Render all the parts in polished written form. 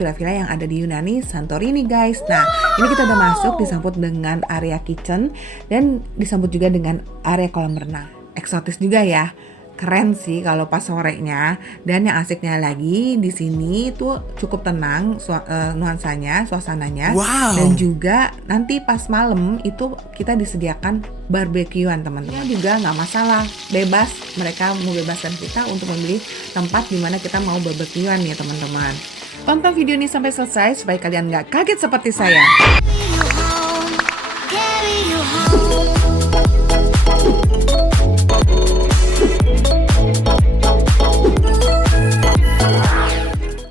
villa-villa yang ada di Yunani, Santorini guys. Nah, ini kita udah masuk, disambut dengan area kitchen dan disambut juga dengan area kolam renang. Eksotis juga ya. Keren sih kalau pas sorenya. Dan yang asiknya lagi di sini tuh cukup tenang nuansanya, suasananya. Wow. Dan juga nanti pas malam itu kita disediakan barbekyuan teman-teman. Juga nggak masalah, bebas, mereka mau bebaskan kita untuk memilih tempat di mana kita mau barbekyuan ya teman-teman. Tonton video ini sampai selesai supaya kalian nggak kaget seperti saya.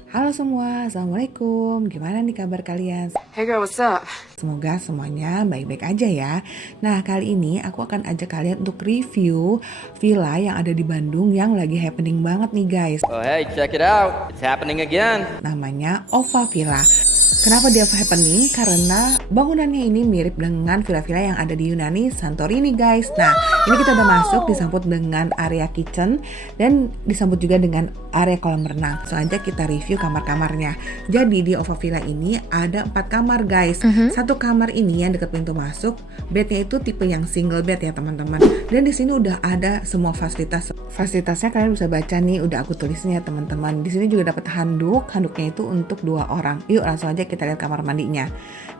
Halo semua, assalamualaikum. Gimana nih kabar kalian? Hey girl, what's up? Semoga semuanya baik-baik aja ya. Nah, kali ini aku akan ajak kalian untuk review villa yang ada di Bandung yang lagi happening banget nih guys. Oh hey, check it out. It's happening again. Namanya Ova Villa. Kenapa dia happening? Karena bangunannya ini mirip dengan villa-villa yang ada di Yunani, Santorini guys. Nah, ini kita udah masuk, disambut dengan area kitchen dan disambut juga dengan area kolam renang. So aja kita review kamar-kamarnya. Jadi di Ova Villa ini ada 4 kamar guys. Satu kamar ini yang dekat pintu masuk, bednya itu tipe yang single bed ya teman-teman. Dan di sini udah ada semua fasilitas. Fasilitasnya kalian bisa baca nih, udah aku tulisnya ya teman-teman. Di sini juga dapat handuk. Handuknya itu untuk 2 orang. Yuk langsung aja kita lihat kamar mandinya.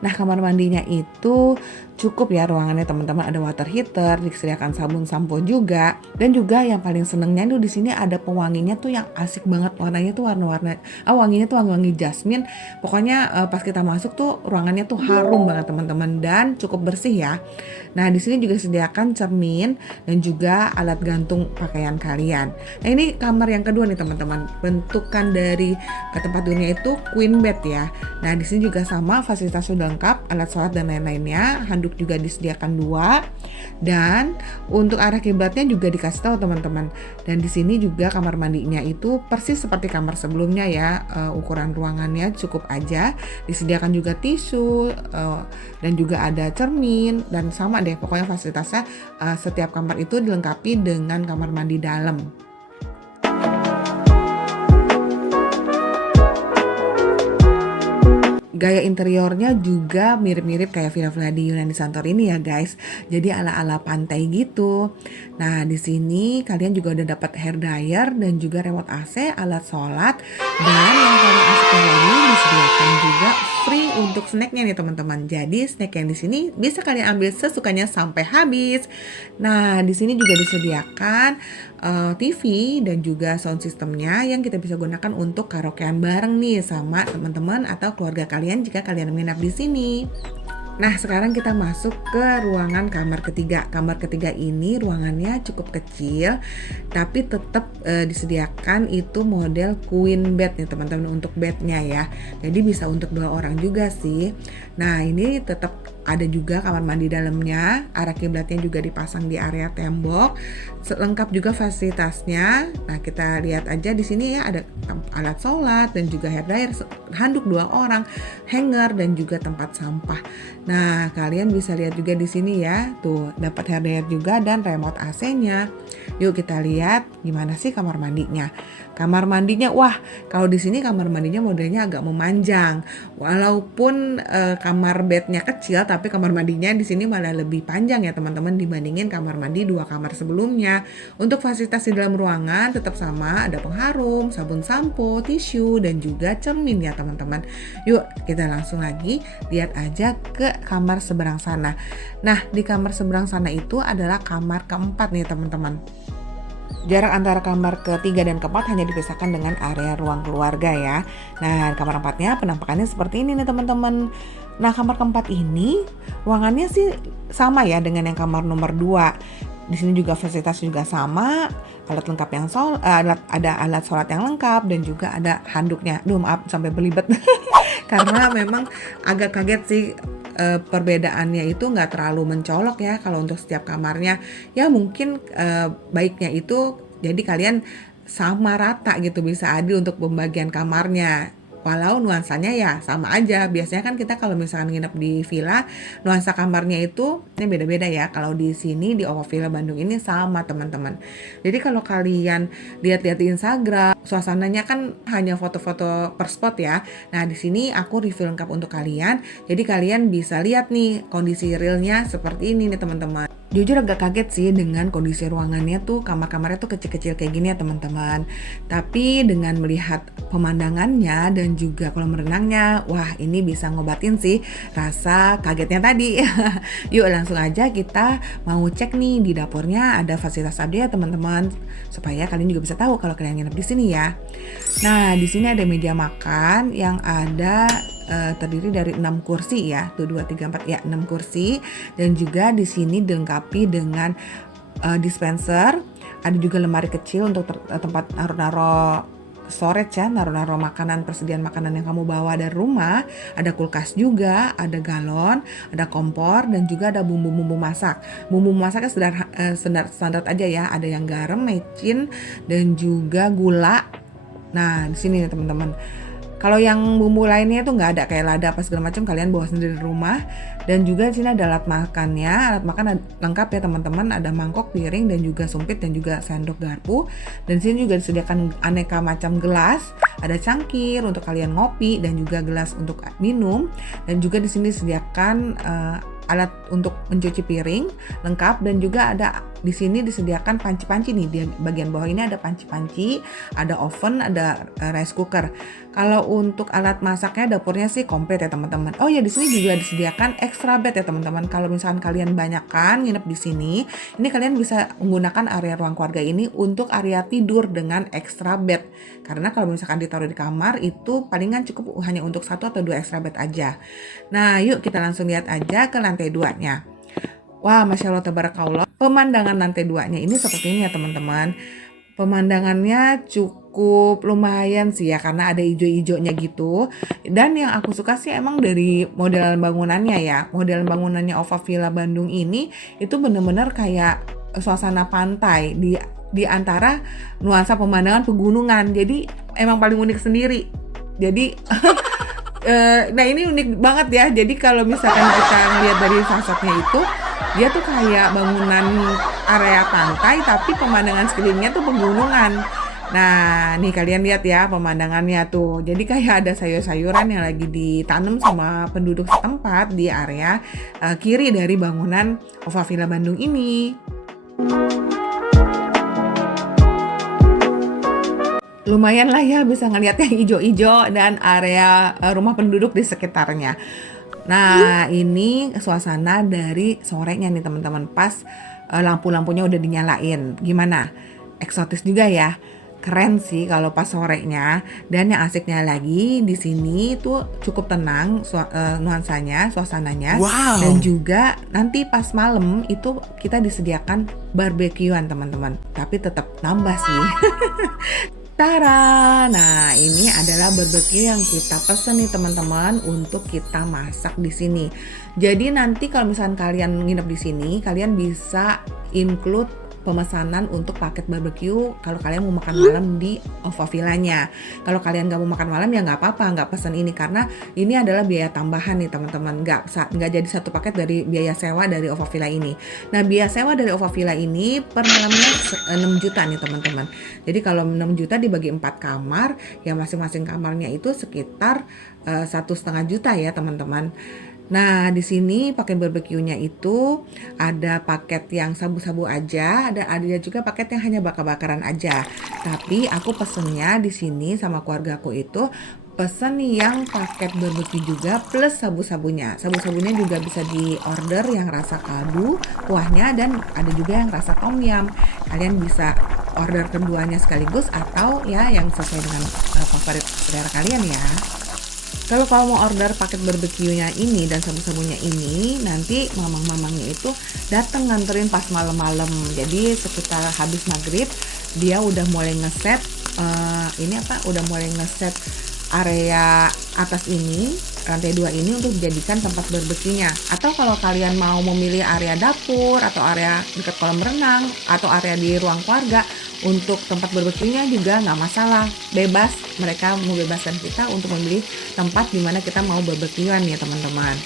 Nah, kamar mandinya itu cukup ya ruangannya teman-teman, ada water heater, disediakan sabun sampo juga, dan juga yang paling senengnya itu di sini ada pewanginya tuh yang asik banget, warnanya tuh warna-warna wanginya tuh wangi jasmine. Pokoknya pas kita masuk tuh ruangannya tuh harum banget teman-teman dan cukup bersih ya. Nah, di sini juga disediakan cermin dan juga alat gantung pakaian kalian. Nah, ini kamar yang kedua nih teman-teman. Bentukan dari tempat tidurnya itu queen bed ya. Nah, di sini juga sama, fasilitas sudah lengkap, alat sholat dan lain-lainnya. Handuk juga disediakan 2. Dan untuk arah kiblatnya juga dikasih tahu teman-teman. Dan di sini juga kamar mandinya itu persis seperti kamar sebelumnya ya. Ukuran ruangannya cukup aja. Disediakan juga tisu dan juga ada cermin dan sama deh. Pokoknya fasilitasnya setiap kamar itu dilengkapi dengan kamar mandi dalam. Gaya interiornya juga mirip-mirip kayak villa-villa di Yunani Santorini ya guys. Jadi ala-ala pantai gitu. Nah, di sini kalian juga udah dapat hair dryer dan juga remote AC, alat sholat, dan yang paling asiknya lagi disediakan juga free untuk snacknya nih teman-teman. Jadi snack yang di sini bisa kalian ambil sesukanya sampai habis. Nah, di sini juga disediakan TV dan juga sound systemnya yang kita bisa gunakan untuk karaokean bareng nih sama teman-teman atau keluarga kalian jika kalian menginap di sini. Nah, sekarang kita masuk ke ruangan kamar ketiga. Kamar ketiga ini ruangannya cukup kecil, tapi tetap disediakan itu model queen bed nih teman-teman untuk bednya ya. Jadi bisa untuk 2 orang juga sih. Nah, ini tetap ada juga kamar mandi dalamnya, arah kiblatnya juga dipasang di area tembok, lengkap juga fasilitasnya. Nah, kita lihat aja di sini ya, ada alat sholat dan juga hair dryer, handuk 2 orang, hanger dan juga tempat sampah. Nah, kalian bisa lihat juga di sini ya, tuh dapat hair dryer juga dan remote AC-nya. Yuk kita lihat gimana sih kamar mandinya. Kamar mandinya, wah, kalau di sini kamar mandinya modelnya agak memanjang. Walaupun kamar bednya kecil, tapi kamar mandinya di sini malah lebih panjang ya teman-teman dibandingin kamar mandi 2 kamar sebelumnya. Untuk fasilitas di dalam ruangan tetap sama, ada pengharum, sabun sampo, tisu dan juga cermin ya teman-teman. Yuk kita langsung lagi lihat aja ke kamar seberang sana. Nah, di kamar seberang sana itu adalah kamar keempat nih teman-teman. Jarak antara kamar ketiga dan keempat hanya dipisahkan dengan area ruang keluarga ya. Nah, kamar empatnya penampakannya seperti ini nih teman-teman. Nah, kamar keempat ini ruangannya sih sama ya dengan yang kamar nomor 2. Di sini juga fasilitas juga sama, alat lengkap yang ada alat sholat yang lengkap dan juga ada handuknya. Duh, maaf sampai belibet karena memang agak kaget sih. Perbedaannya itu nggak terlalu mencolok ya kalau untuk setiap kamarnya. Ya mungkin baiknya itu jadi kalian sama rata gitu, bisa adil untuk pembagian kamarnya. Walau nuansanya ya sama aja. Biasanya kan kita kalau misalkan nginep di villa, nuansa kamarnya itu ini beda-beda ya. Kalau di sini di OVO Villa Bandung ini sama teman-teman. Jadi kalau kalian lihat-lihat di Instagram, suasananya kan hanya foto-foto per spot ya. Nah, di sini aku review lengkap untuk kalian. Jadi kalian bisa lihat nih kondisi realnya seperti ini nih teman-teman. Jujur agak kaget sih dengan kondisi ruangannya tuh, kamar-kamarnya tuh kecil-kecil kayak gini ya teman-teman. Tapi dengan melihat pemandangannya dan juga kolam renangnya, wah ini bisa ngobatin sih rasa kagetnya tadi. Yuk langsung aja kita mau cek nih di dapurnya ada fasilitas apa ya teman-teman, supaya kalian juga bisa tahu kalau kalian nginep di sini ya. Nah, di sini ada meja makan yang ada terdiri dari 6 kursi ya. Tuh 2 3 4 ya, 6 kursi, dan juga di sini dilengkapi dengan dispenser. Ada juga lemari kecil untuk tempat naruh-naruh storage ya, naruh-naruh makanan, persediaan makanan yang kamu bawa dari rumah. Ada kulkas juga, ada galon, ada kompor, dan juga ada bumbu-bumbu masak. Bumbu masaknya standar aja ya, ada yang garam, mecin, dan juga gula. Nah, di sini nih teman-teman. Kalau yang bumbu lainnya itu nggak ada, kayak lada apa segala macam kalian bawa sendiri di rumah. Dan juga di sini ada alat makannya, alat makan lengkap ya teman-teman, ada mangkok, piring, dan juga sumpit, dan juga sendok garpu. Dan di sini juga disediakan aneka macam gelas, ada cangkir untuk kalian ngopi dan juga gelas untuk minum. Dan juga di sini disediakan alat untuk mencuci piring lengkap, dan juga ada di sini disediakan panci-panci nih. Di bagian bawah ini ada panci-panci, ada oven, ada rice cooker. Kalau untuk alat masaknya dapurnya sih komplit ya teman-teman. Oh ya, di sini juga disediakan extra bed ya teman-teman. Kalau misalkan kalian banyak kan nginep di sini, ini kalian bisa menggunakan area ruang keluarga ini untuk area tidur dengan extra bed. Karena kalau misalkan ditaruh di kamar itu palingan cukup hanya untuk 1 atau 2 extra bed aja. Nah, yuk kita langsung lihat aja ke lantai 2-nya. Wah, Masya Allah tabarakallah. Pemandangan lantai 2-nya ini seperti ini ya teman-teman. Pemandangannya cukup lumayan sih ya, karena ada hijau-hijaunya gitu. Dan yang aku suka sih emang dari model bangunannya ya. Model bangunannya OVO Villa Bandung ini itu bener-bener kayak suasana pantai di antara nuansa pemandangan pegunungan. Jadi emang paling unik sendiri. Jadi nah ini unik banget ya. Jadi kalau misalkan kita lihat dari fasadnya itu, dia tuh kayak bangunan area pantai tapi pemandangan sekelilingnya tuh pegunungan. Nah, nih kalian lihat ya pemandangannya tuh. Jadi kayak ada sayur-sayuran yang lagi ditanam sama penduduk setempat di area kiri dari bangunan OVO Villa Bandung ini. Lumayan lah ya bisa ngeliat yang hijau-hijau dan area rumah penduduk di sekitarnya. Nah, ini suasana dari sorenya nih teman-teman, pas lampu-lampunya udah dinyalain. Gimana? Eksotis juga ya. Keren sih kalau pas sorenya. Dan yang asiknya lagi di sini tuh cukup tenang nuansanya, suasananya. Wow. Dan juga nanti pas malam itu kita disediakan barbekyuan teman-teman. Tapi tetap nambah sih. Tara, nah ini adalah barbecue yang kita pesen nih teman-teman untuk kita masak di sini. Jadi nanti kalau misalkan kalian nginep di sini, kalian bisa include pemesanan untuk paket barbecue kalau kalian mau makan malam di OVO Villanya. Kalau kalian nggak mau makan malam ya nggak apa-apa, nggak pesan ini, karena ini adalah biaya tambahan nih teman-teman. Nggak jadi satu paket dari biaya sewa dari OVO Villa ini. Nah, biaya sewa dari OVO Villa ini per malamnya 6 juta nih teman-teman. Jadi kalau 6 juta dibagi 4 kamar, ya masing-masing kamarnya itu sekitar 1,5 juta ya teman-teman. Nah, di sini paket barbeque-nya itu ada paket yang sabu-sabu aja, dan ada juga paket yang hanya bakar-bakaran aja. Tapi aku pesennya di sini sama keluargaku itu pesen yang paket barbeque juga plus sabu-sabunya. Sabu-sabunya juga bisa di order yang rasa kaldu kuahnya, dan ada juga yang rasa tom yum. Kalian bisa order keduanya sekaligus atau ya yang sesuai dengan favorit selera kalian ya. Kalau kamu mau order paket barbeque-nya ini dan sabu-sabunya ini, nanti mamang-mamangnya itu datang nganterin pas malam-malam. Jadi sekitar habis maghrib dia udah mulai ngeset udah mulai ngeset area atas ini, lantai 2 ini untuk dijadikan tempat barbeque-nya. Atau kalau kalian mau memilih area dapur atau area dekat kolam renang atau area di ruang keluarga, Untuk tempat barbeque-nya juga nggak masalah, bebas, mereka membebaskan kita untuk memilih tempat di mana kita mau barbeque-an ya teman-teman.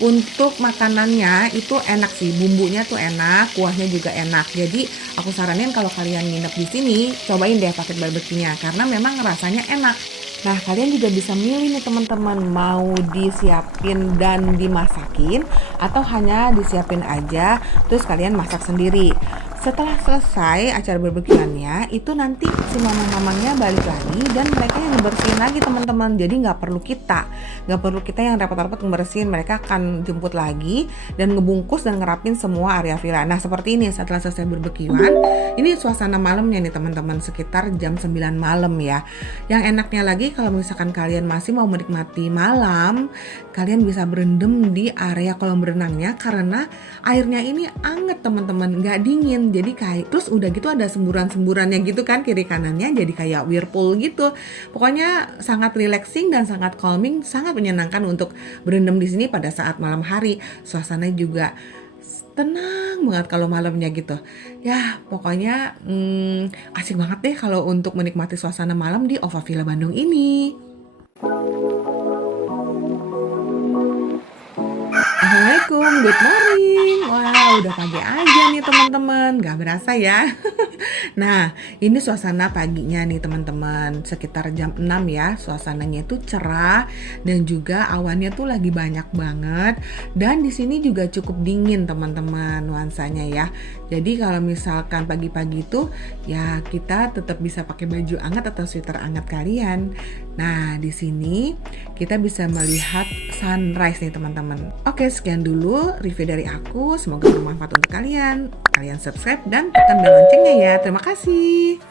Untuk makanannya itu enak sih, bumbunya tuh enak, kuahnya juga enak. Jadi aku saranin kalau kalian nginep di sini, cobain deh paket barbeque-nya karena memang rasanya enak. Nah, kalian juga bisa milih nih teman-teman, mau disiapin dan dimasakin atau hanya disiapin aja terus kalian masak sendiri. Setelah selesai acara barbeque-annya, itu nanti si mamang-mamangnya balik lagi dan mereka yang bersihin lagi teman-teman. Jadi nggak perlu kita yang repot-repot ngebersihin. Mereka akan jemput lagi dan ngebungkus dan ngerapin semua area villa. Nah seperti ini setelah selesai barbeque-an, ini suasana malamnya nih teman-teman, sekitar jam 9 malam ya. Yang enaknya lagi kalau misalkan kalian masih mau menikmati malam, kalian bisa berendam di area kolam berenangnya karena airnya ini anget teman-teman, nggak dingin. Jadi kayak terus udah gitu ada semburan-semburannya gitu kan kiri kanannya, jadi kayak whirlpool gitu. Pokoknya sangat relaxing dan sangat calming, sangat menyenangkan untuk berendam di sini pada saat malam hari. Suasananya juga tenang banget kalau malamnya gitu. Ya pokoknya asik banget deh kalau untuk menikmati suasana malam di Ova Villa Bandung ini. Assalamualaikum, good morning. Wah, udah pagi aja nih teman-teman, gak berasa ya. Nah, ini suasana paginya nih teman-teman, sekitar jam 6 ya. Suasananya itu cerah dan juga awannya tuh lagi banyak banget. Dan di sini juga cukup dingin teman-teman nuansanya ya. Jadi kalau misalkan pagi-pagi itu ya kita tetap bisa pakai baju hangat atau sweater hangat kalian. Nah, di sini kita bisa melihat sunrise nih teman-teman. Oke, sekian dulu review dari aku. Semoga bermanfaat untuk kalian. Kalian subscribe dan tekan bel loncengnya ya. Terima kasih.